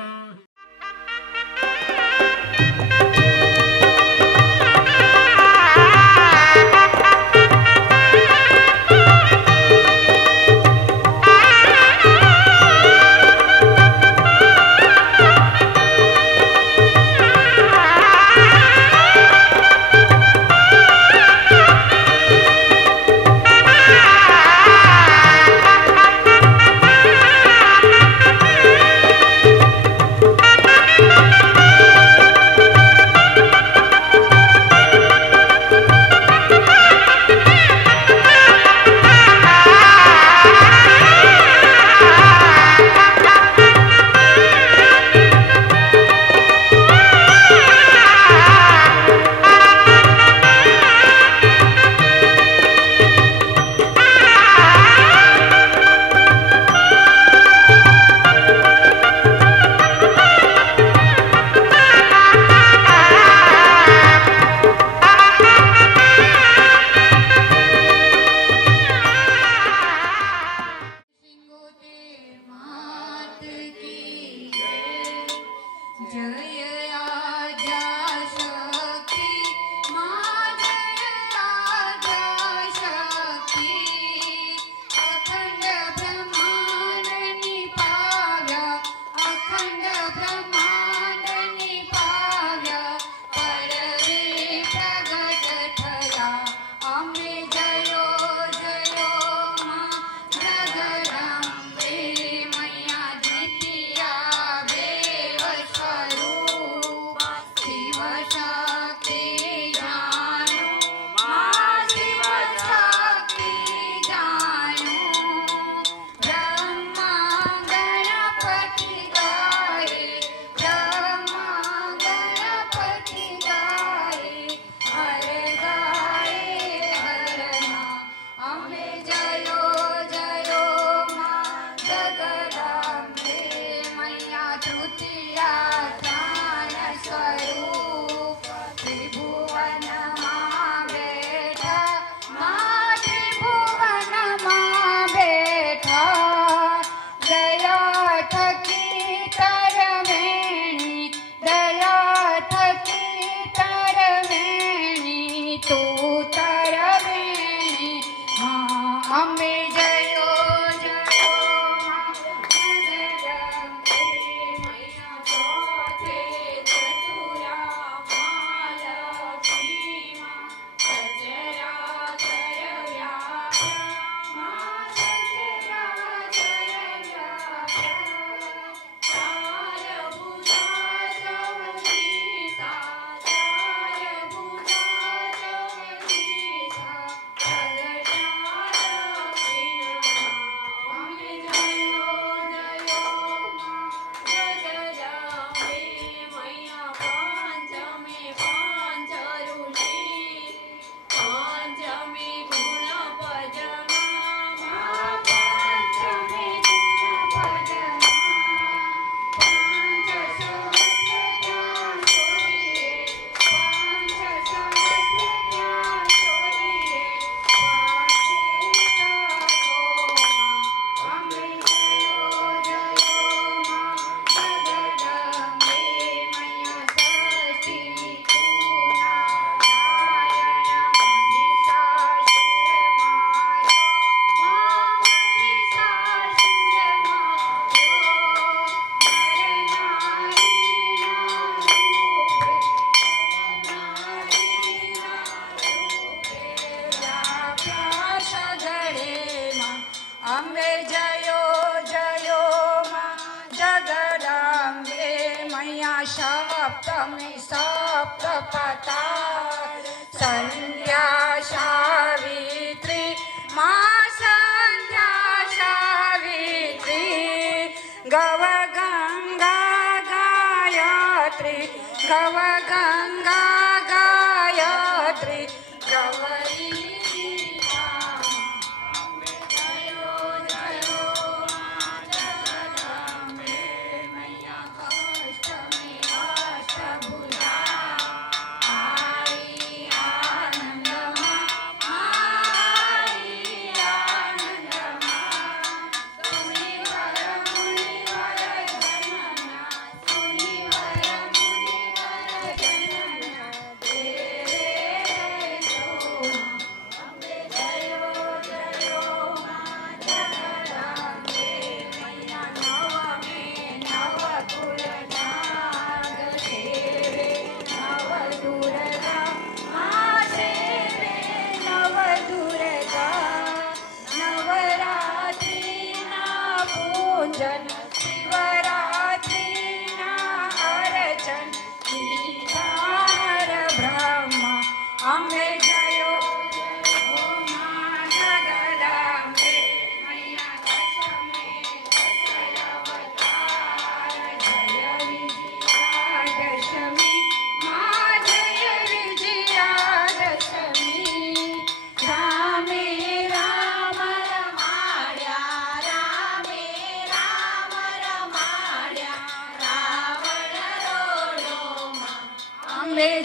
सप्तमी सप्तपता संध्या सावित्री माँ संध्या सावित्री गव गंगा गायत्री गव गंगा गायत्री गवरी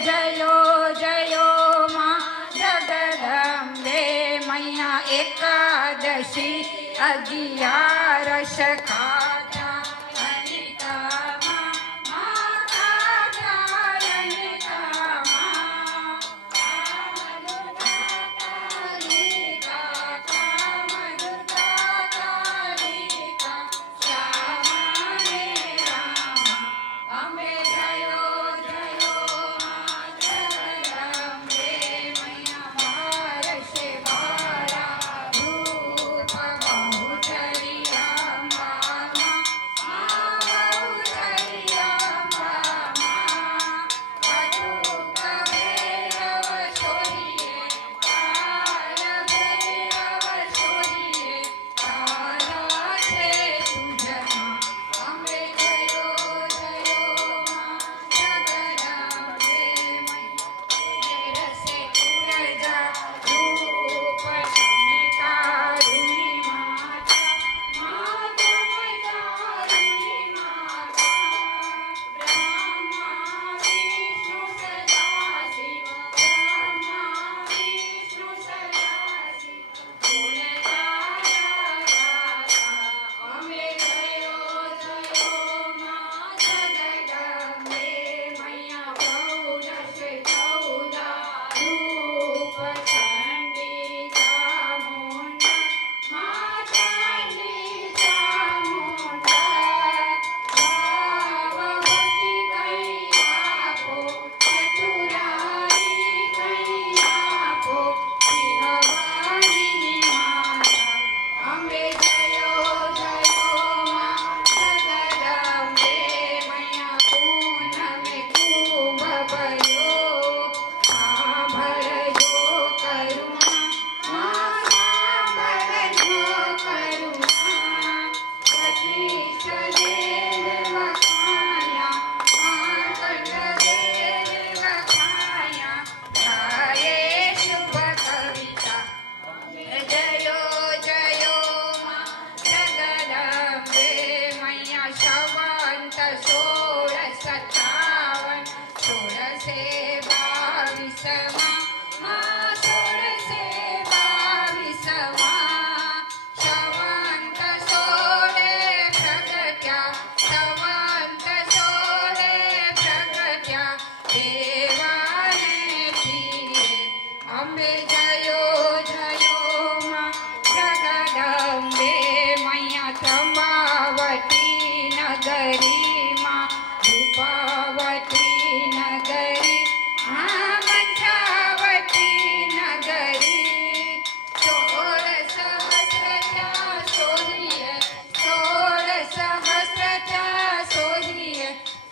जयो जयो माँ जगदम्बे मैया एकादशी 11 खाजा अनिता माँ खाजा अनिता माँ कालिका दुर्गा कालिका श्यामा रे रामा अम्बे जयो जयो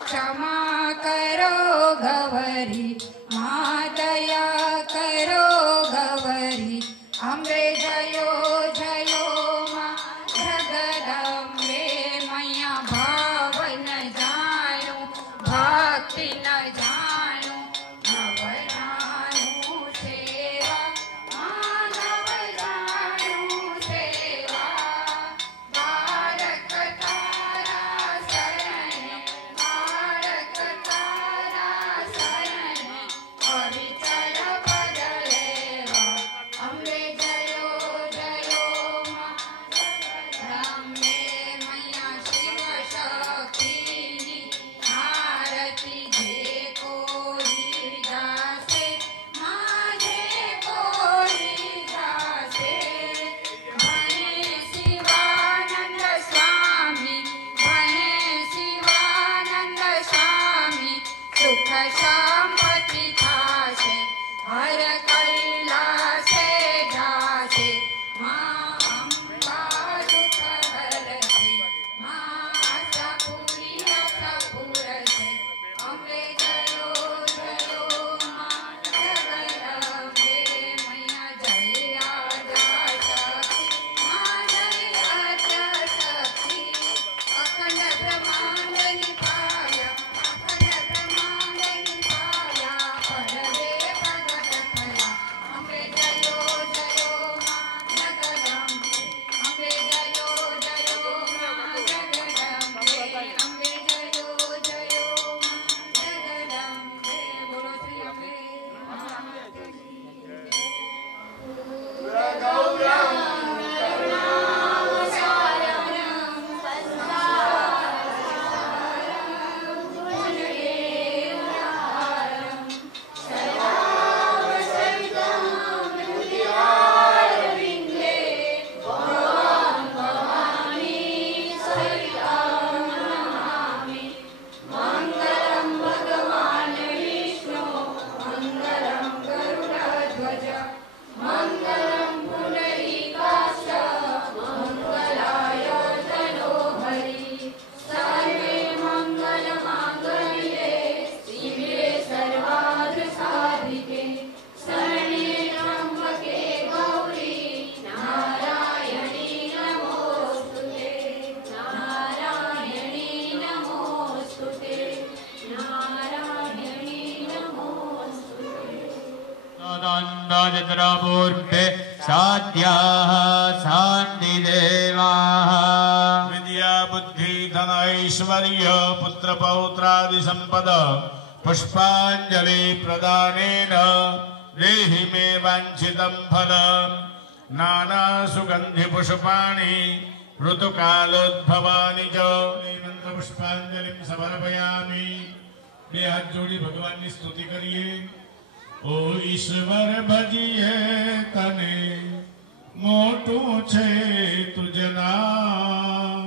क्षमा हरी मातया करो गवरी अम्बे जयो जयो माँ जगदम्बे मैया भाव न जाणु भक्ति न जाणु नवजाणु सेवा मानव जाणु सेवा बालक तारा शरण बालक तारा शरण अविचल पद लेवा अम्बे जयो जयो माँ जगदम्बे मैया शिव शक्तिनी आरती जे कोई गासे माँ जे कोई गासे भणे शिवानंद स्वामी भणे शिवानंद स्वामी सुख संपत्ति थासे हर कैलासे जासे माँ अम्बा दुख हरसे माँ आशापुरी आशापुरसे अम्बे जयो जयो माँ जगदम्बे मैया जय आद्याशक्ति माँ जय आद्याशक्ति अखंड ब्रह्मांड निभाया अखंड ब्रह्मांड निभाया परवे प्रगट कया अम्बे जयो जयो माँ जगदम्बे अम्बे जयो जयो माँ जगदम्बे अम्बे जयो जयो माँ जगदम्बे बोलो श्री अम्बे मंगलम भगवान विष्णु मंगलम गरुड़ध्वज मंगलम पुंडरीकाक्ष मंगलाय तनोहरि सर्वे मंगल मांगल्ये शिवे सर्वार्थ साधिके शरण्ये त्र्यंबके गौरी नारायणी नमोस्तुते नारायणी नमोस्तुते नारायणी नमोस्तुते नन्दजत्रापूर्वे साध्याः शान्तिदेवाः विद्या बुद्धि धन ऐश्वर्य पुत्र पौत्रादि संपद पुष्पांजलि प्रदानेन देहि मे वाञ्छितं फलं नाना सुगंधि पुष्पाणि ऋतुकालोद्भवानि च मंत्र पुष्पांजलिं समर्पयामि। બે હાથ જોડી ભગવાનની સ્તુતિ કરીએ। ઓ ઈશ્વર ભજીએ તને મોટું છે તુજ નામ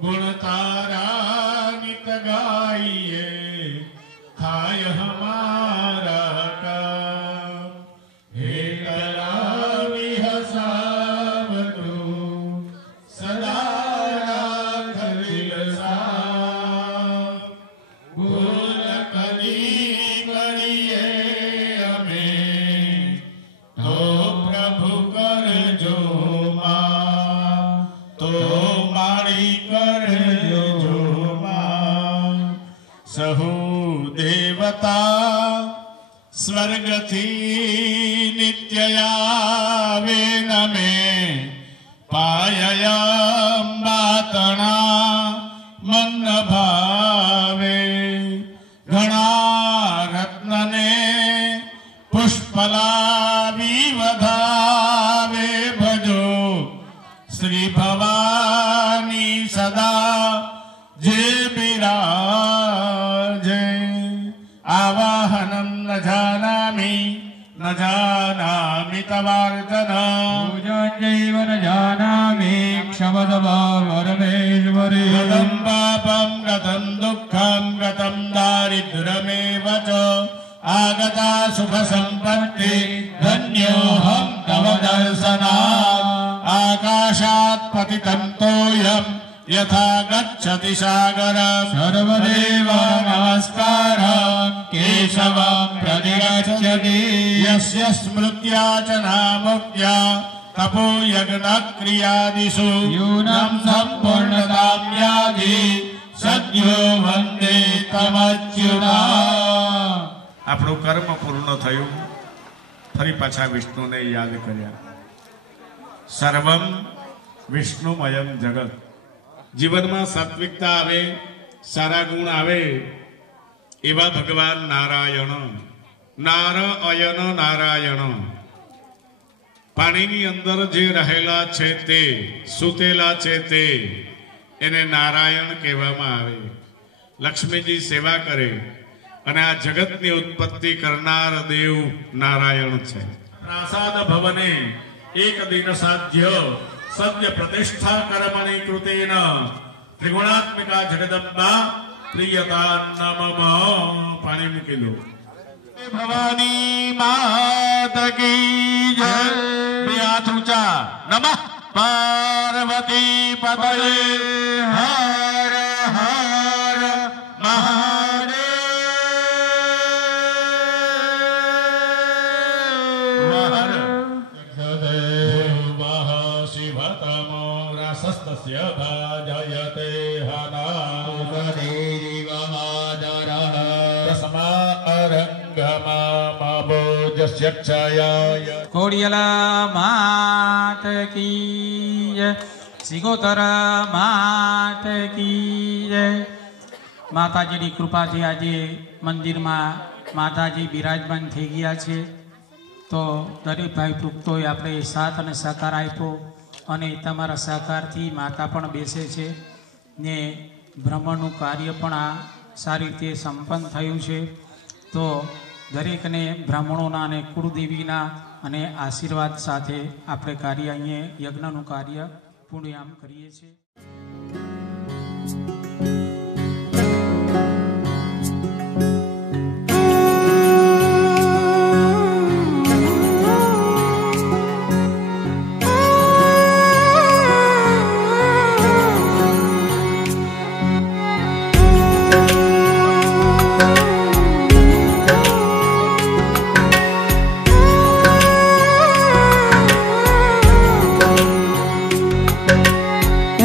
ગુણ તારા નિત ગાઈએ થાય હમારા કામ હે કરાવી હસાવતું સદા રાખ દિલસા ભૂલ કદી કરીએ અમે તો પ્રભુ કરજો માં તો મારી કરજો માં સહુ દેવતા સ્વર્ગથી નિત્ય આવે નમે પાયંબાતણા મન ભાવે ઘણા રત્નને પુષ્પલાવી વધાવે ભજો શ્રી ભવાની સદા જે બિરાજે આવાહનમ ન જાનામિ તવાર્જન पूजाञ्जैव न जानामि क्षमदभावरमेश्वरी गतं पापं गतं दुःखं गतं दारिद्र्यमेव च आगता सुखसम्पत्ति धन्योऽहं तव दर्शनात् आकाशात् पतितं तोयं यथा गच्छति सागरं सर्वदेव नमस्कारं केशव यस्य स्मृत्या च नामुक्त्या तपो यज्ञ क्रियादिषु यूनं सम्पूर्णतां याति सद्यो वंदे तमच्युता। આપણું કર્મ પૂર્ણ થયું. ફરી પાછા વિષ્ણુને યાદ કર્યા. સર્વમ વિષ્ણુમયમ જગત. જીવનમાં સાત્વિકતા આવે, સારા ગુણ આવે એવા ભગવાન નારાયણ. નારાયણ નારાયણ. પાણીની અંદર જે રહેલા છે તે, સૂતેલા છે તે, એને નારાયણ કહેવામાં આવે. લક્ષ્મીજી સેવા કરે અને આ જગતની ઉત્પત્તિ કરનાર દેવ નારાયણ છે. પ્રાસાદ ભવને એક દિન સાધ્ય સદ્ય પ્રતિષ્ઠા કર્મણિ કૃતેન ત્રિગુણાત્મિકા જગદંબા પ્રિયતા નમઃ. પાણી મૂકી દો. ભવાની માત કી જય. બે હાથ ઊંચા. નમઃ પાર્વતી પતયે. હર હર મહાદેવ. શિવતમો રસસ્તસ્ય ભાજયતે કોડિયલા માત કી જય. સિગોતર માત કી જય. માતાજીની કૃપાથી આજે મંદિરમાં માતાજી બિરાજમાન થઈ ગયા છે. તો દરેક ભાઈ ભક્તોએ આપણે સાથ અને સહકાર આપ્યો અને તમારા સહકારથી માતા પણ બેસે છે ને ભ્રમણનું કાર્ય પણ આ સારી રીતે સંપન્ન થયું છે. તો દરેકને બ્રાહ્મણોના અને કુળદેવીના અને આશીર્વાદ સાથે આપણે કાર્ય અહીંયા યજ્ઞનું કાર્ય પૂર્ણામ કરીએ છીએ.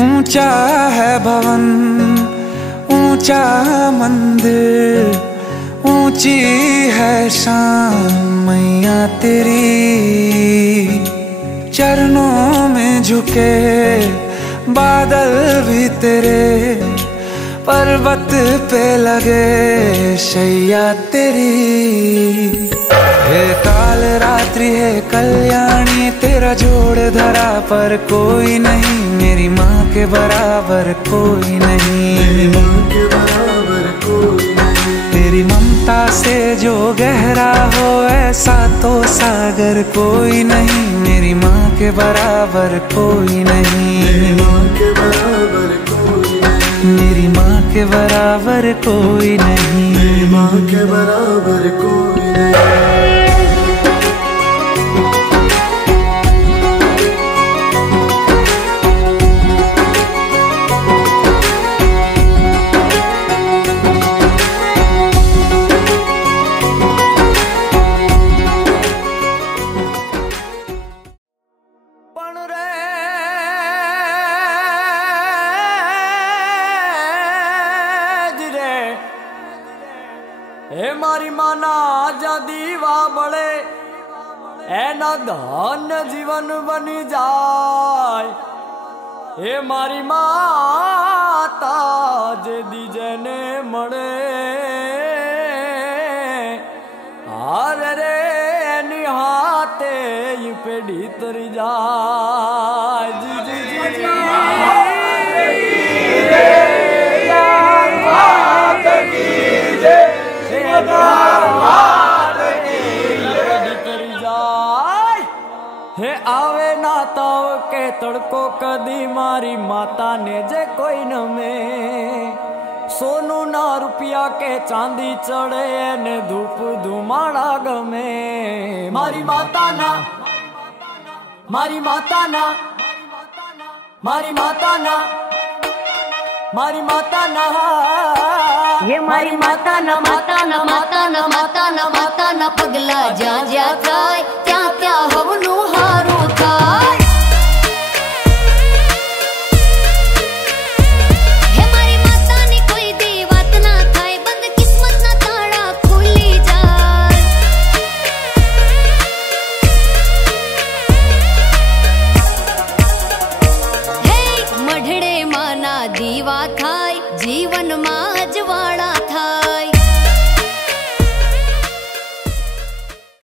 ऊंचा है भवन ऊंचा मंदिर ऊंची है शान मैया तेरी. चरणों में झुके बादल भी तेरे पर्वत पे लगे शैया तेरी. हे काल रात्रि है कल्याणी तेरा जोड़ धरा पर कोई नहीं. मेरी माँ के बराबर कोई नहीं. तेरी ममता से जो गहरा हो ऐसा तो सागर कोई नहीं. मेरी माँ के बराबर कोई नहीं. मेरी माँ के बराबर कोई नहीं. मेरी माँ के बराबर कोई नहीं. એના ધન જીવન બની જાય. હે મારી માતા જે દીજને મળે હારે રે એની હાથે પેઢી તરી જાય. જી જી જી હે આવે ના તાવ કે તડકો કદી મારી માતા ને જે કોઈ નમે. સોનું ના રૂપિયા કે ચાંદી ચડે ને ધૂપ ધુમાડા ગમે. મારી માતાના મારી માતાના મારી માતાના મારી માતા ના ये मारी माता ना माता ना माता ना माता ना माता ना पगला जा जा थाय क्या क्या हवनु हारू थाय